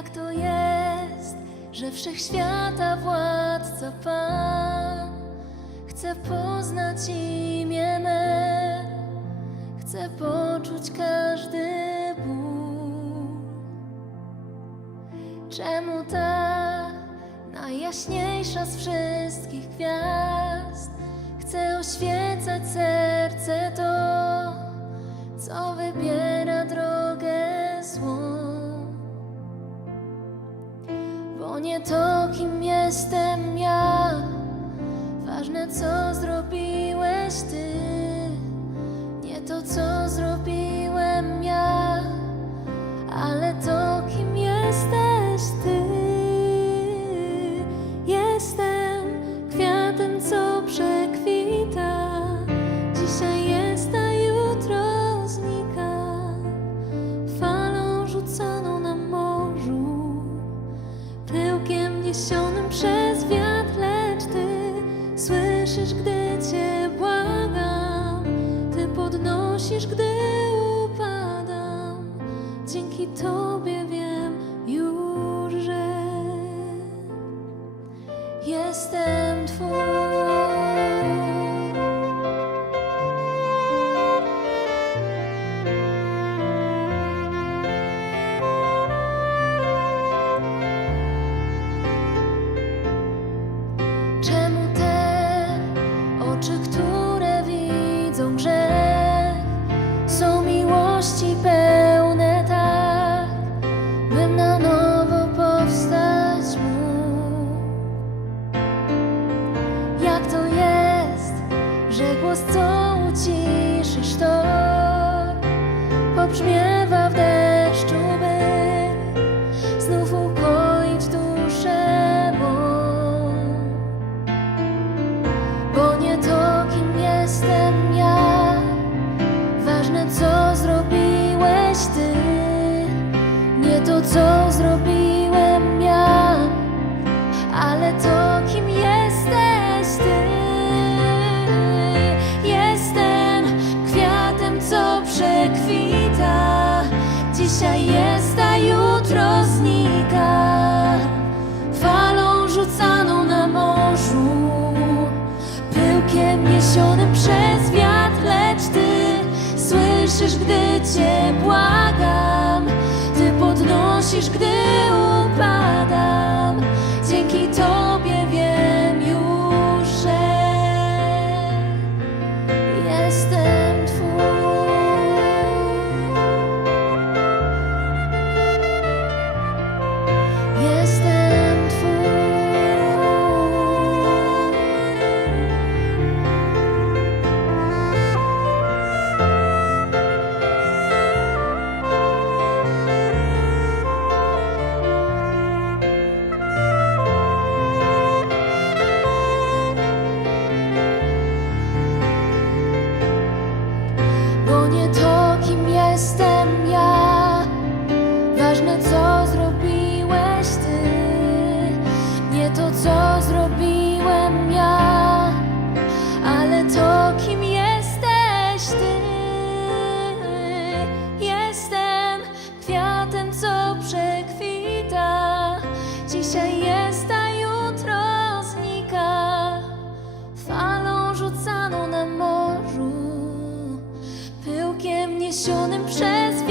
Jak to jest, że wszechświata władca Pan chce poznać imię me, chce poczuć każdy ból. Czemu ta najjaśniejsza z wszystkich gwiazd chce oświecać serce kim jestem słyszysz, gdy cię błagam, ty podnosisz, gdy upadam. Dzięki tobie wiem już, że jestem twój. Głos, co uciszysz, to pobrzmiewa dzisiaj jest, a jutro znika, falą rzucaną na morzu. Pyłkiem niesionym przez wiatr, lecz ty słyszysz, gdy cię błagam, ty podnosisz, gdy przez